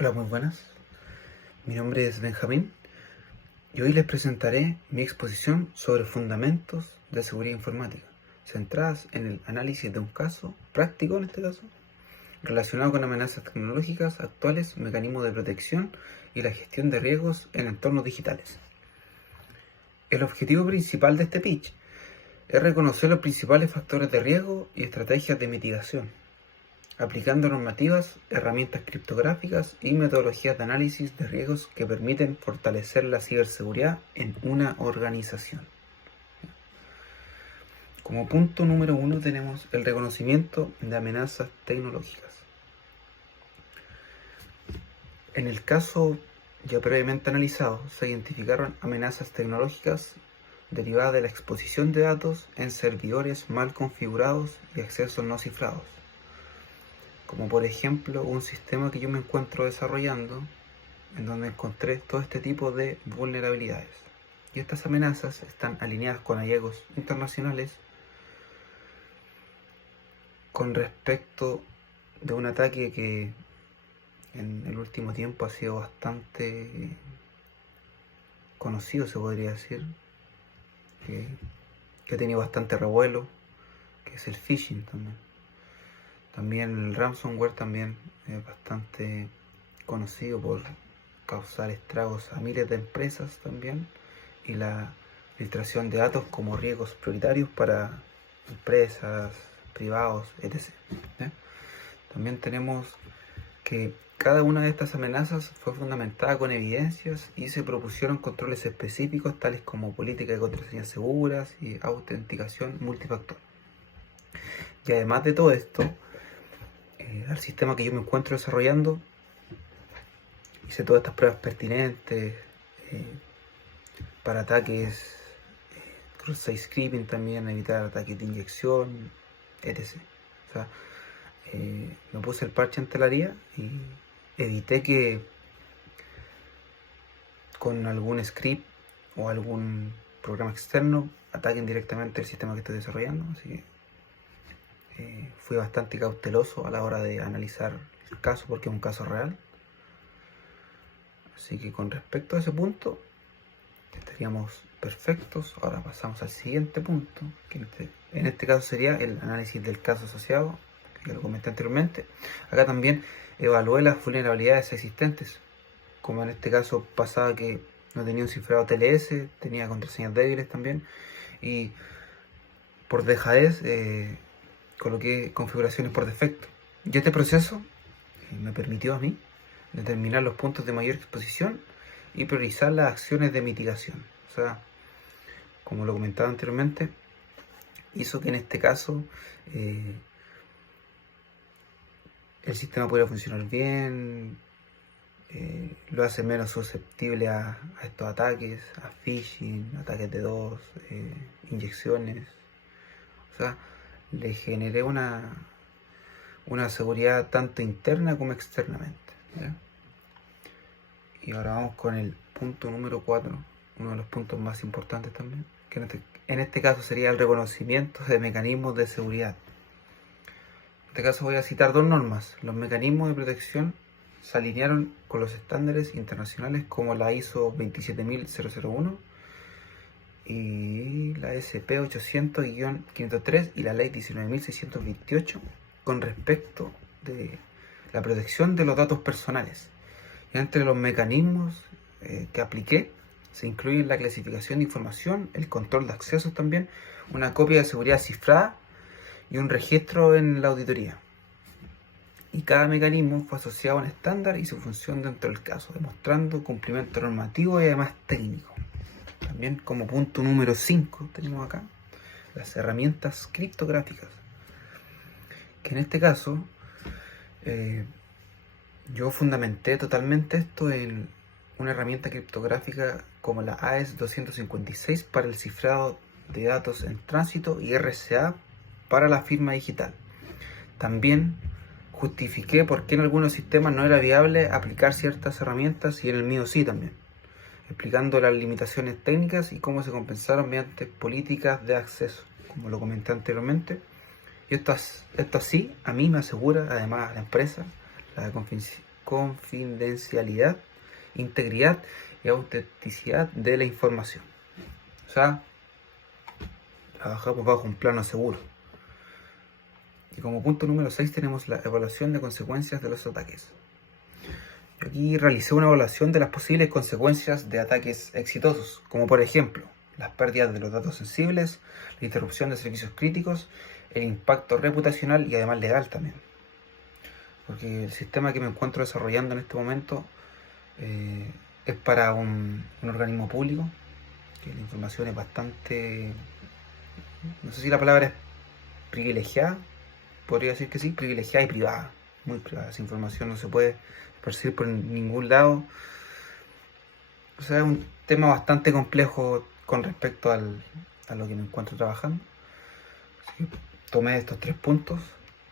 Hola, muy buenas. Mi nombre es Benjamín y hoy les presentaré mi exposición sobre fundamentos de seguridad informática, centradas en el análisis de un caso práctico, en este caso, relacionado con amenazas tecnológicas actuales, mecanismos de protección y la gestión de riesgos en entornos digitales. El objetivo principal de este pitch es reconocer los principales factores de riesgo y estrategias de mitigación, aplicando normativas, herramientas criptográficas y metodologías de análisis de riesgos que permiten fortalecer la ciberseguridad en una organización. Como punto número 1 tenemos el reconocimiento de amenazas tecnológicas. En el caso ya previamente analizado, se identificaron amenazas tecnológicas derivadas de la exposición de datos en servidores mal configurados y accesos no cifrados, como por ejemplo un sistema que yo me encuentro desarrollando en donde encontré todo este tipo de vulnerabilidades. Y estas amenazas están alineadas con hallazgos internacionales con respecto de un ataque que en el último tiempo ha sido bastante conocido, se podría decir, que ha tenido bastante revuelo, que es el phishing también. También el ransomware también es bastante conocido por causar estragos a miles de empresas también, y la filtración de datos como riesgos prioritarios para empresas, privados, etc. También tenemos que cada una de estas amenazas fue fundamentada con evidencias y se propusieron controles específicos tales como política de contraseñas seguras y autenticación multifactor. Y además de todo esto, al sistema que yo me encuentro desarrollando, hice todas estas pruebas pertinentes para ataques, cross-site scripting también, evitar ataques de inyección, etc. O sea, me puse el parche ante la herida y evité que con algún script o algún programa externo ataquen directamente el sistema que estoy desarrollando. Así que fui bastante cauteloso a la hora de analizar el caso porque es un caso real. Así que con respecto a ese punto estaríamos perfectos. Ahora pasamos al siguiente punto, que en este caso sería el análisis del caso asociado, que lo comenté anteriormente. Acá también evalué las vulnerabilidades existentes, como en este caso pasaba que no tenía un cifrado TLS, tenía contraseñas débiles también, y por dejadez coloqué configuraciones por defecto. Y este proceso me permitió a mí determinar los puntos de mayor exposición y priorizar las acciones de mitigación. O sea, como lo comentaba anteriormente, hizo que en este caso el sistema pudiera funcionar bien, lo hace menos susceptible a estos ataques, a phishing, ataques de DOS, inyecciones. O sea, le generé una seguridad tanto interna como externamente, ¿ya? Y ahora vamos con el punto número 4, uno de los puntos más importantes también, que en este caso sería el reconocimiento de mecanismos de seguridad. En este caso voy a citar dos normas. Los mecanismos de protección se alinearon con los estándares internacionales como la ISO 27001 y la SP 800-503 y la ley 19.628 con respecto de la protección de los datos personales. Y entre los mecanismos que apliqué se incluyen la clasificación de información, el control de accesos también, una copia de seguridad cifrada y un registro en la auditoría. Y cada mecanismo fue asociado a un estándar y su función dentro del caso, demostrando cumplimiento normativo y además técnico. También como punto número 5 tenemos acá las herramientas criptográficas, que en este caso yo fundamenté totalmente esto en una herramienta criptográfica como la AES 256 para el cifrado de datos en tránsito y RSA para la firma digital. También justifiqué por qué en algunos sistemas no era viable aplicar ciertas herramientas y en el mío sí también, explicando las limitaciones técnicas y cómo se compensaron mediante políticas de acceso, como lo comenté anteriormente. Y esto así a mí me asegura, además a la empresa, la confidencialidad, integridad y autenticidad de la información. O sea, trabajamos bajo un plano seguro. Y como punto número 6 tenemos la evaluación de consecuencias de los ataques. Yo aquí realicé una evaluación de las posibles consecuencias de ataques exitosos, como por ejemplo, las pérdidas de los datos sensibles, la interrupción de servicios críticos, el impacto reputacional y además legal también. Porque el sistema que me encuentro desarrollando en este momento es para un organismo público, que la información es bastante, no sé si la palabra es privilegiada, podría decir que sí, privilegiada y privada, muy privada. Esa información no se puede percibir por ningún lado. O sea, es un tema bastante complejo con respecto a lo que me encuentro trabajando. Así que tomé estos 3 puntos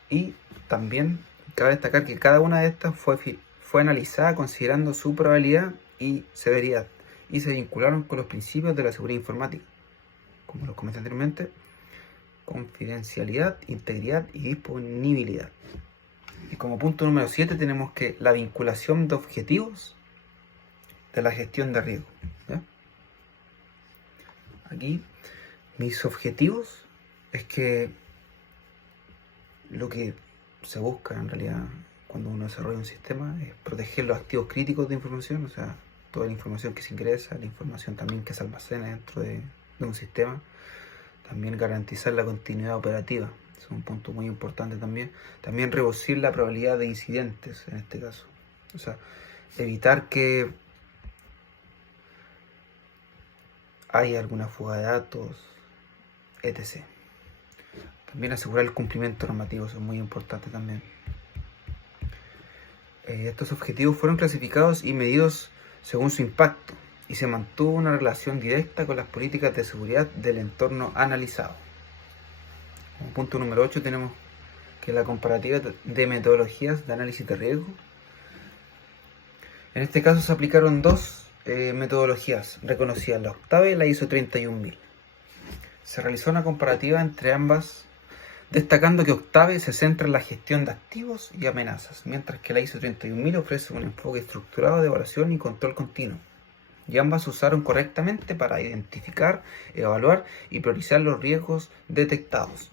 y también cabe destacar que cada una de estas fue analizada considerando su probabilidad y severidad y se vincularon con los principios de la seguridad informática, como los comenté anteriormente: confidencialidad, integridad y disponibilidad. Y como punto número 7 tenemos que la vinculación de objetivos de la gestión de riesgo, ¿ya? Aquí mis objetivos es que lo que se busca en realidad cuando uno desarrolla un sistema es proteger los activos críticos de información, o sea, toda la información que se ingresa, la información también que se almacena dentro de un sistema. También garantizar la continuidad operativa, es un punto muy importante también. También reducir la probabilidad de incidentes en este caso, o sea, evitar que haya alguna fuga de datos, etc. También asegurar el cumplimiento normativo, eso es muy importante también. Estos objetivos fueron clasificados y medidos según su impacto y se mantuvo una relación directa con las políticas de seguridad del entorno analizado. Como punto número 8 tenemos que la comparativa de metodologías de análisis de riesgo. En este caso se aplicaron 2 metodologías reconocidas, la Octave y la ISO 31000. Se realizó una comparativa entre ambas, destacando que Octave se centra en la gestión de activos y amenazas, mientras que la ISO 31000 ofrece un enfoque estructurado de evaluación y control continuo. Y ambas se usaron correctamente para identificar, evaluar y priorizar los riesgos detectados.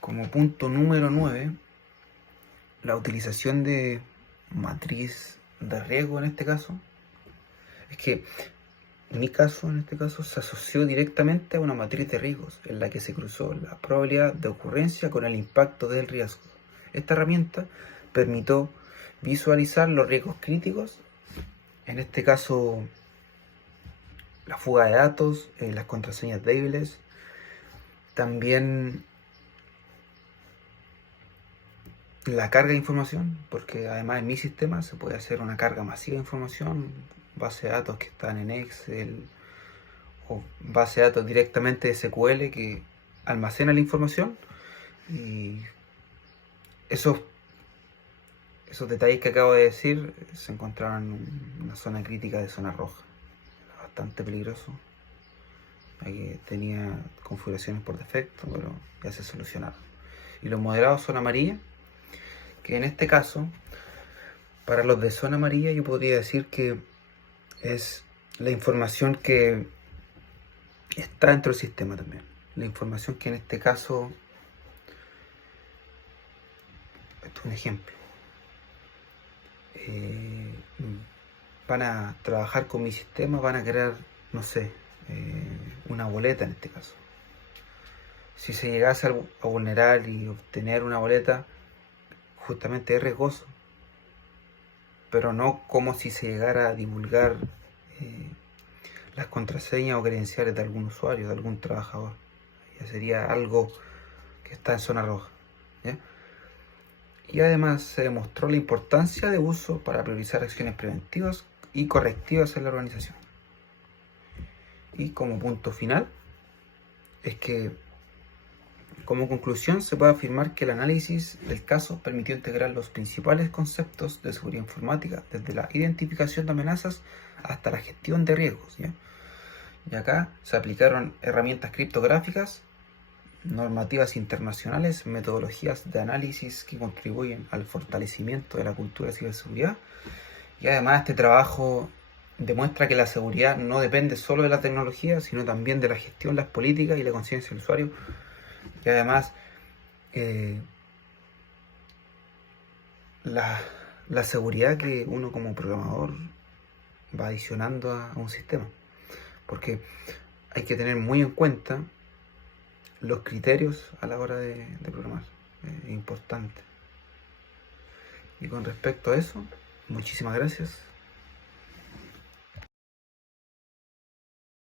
Como punto número 9, la utilización de matriz de riesgo en este caso, es que en mi caso, en este caso, se asoció directamente a una matriz de riesgos en la que se cruzó la probabilidad de ocurrencia con el impacto del riesgo. Esta herramienta permitió visualizar los riesgos críticos, en este caso la fuga de datos, las contraseñas débiles, también la carga de información, porque además en mi sistema se puede hacer una carga masiva de información, base de datos que están en Excel o base de datos directamente de SQL que almacena la información, y esos detalles que acabo de decir se encontraban en una zona crítica de zona roja. Era bastante peligroso, ya que tenía configuraciones por defecto, pero ya se solucionaron. Y los moderados son amarillas, que en este caso, para los de zona amarilla, yo podría decir que es la información que está dentro del sistema también. La información que en este caso, esto es un ejemplo, van a trabajar con mi sistema, van a crear, no sé, una boleta en este caso. Si se llegase a vulnerar y obtener una boleta, justamente es riesgoso, pero no como si se llegara a divulgar las contraseñas o credenciales de algún usuario, de algún trabajador. Ya sería algo que está en zona roja, ¿ya? Y además se demostró la importancia de uso para priorizar acciones preventivas y correctivas en la organización. Y como punto final, es que como conclusión se puede afirmar que el análisis del caso permitió integrar los principales conceptos de seguridad informática, desde la identificación de amenazas hasta la gestión de riesgos, ¿ya? Y acá se aplicaron herramientas criptográficas, normativas internacionales, metodologías de análisis que contribuyen al fortalecimiento de la cultura de ciberseguridad. Y además este trabajo demuestra que la seguridad no depende solo de la tecnología, sino también de la gestión, las políticas y la conciencia del usuario. Y además la seguridad que uno como programador va adicionando a un sistema. Porque hay que tener muy en cuenta los criterios a la hora de programar. Es importante. Y con respecto a eso, muchísimas gracias.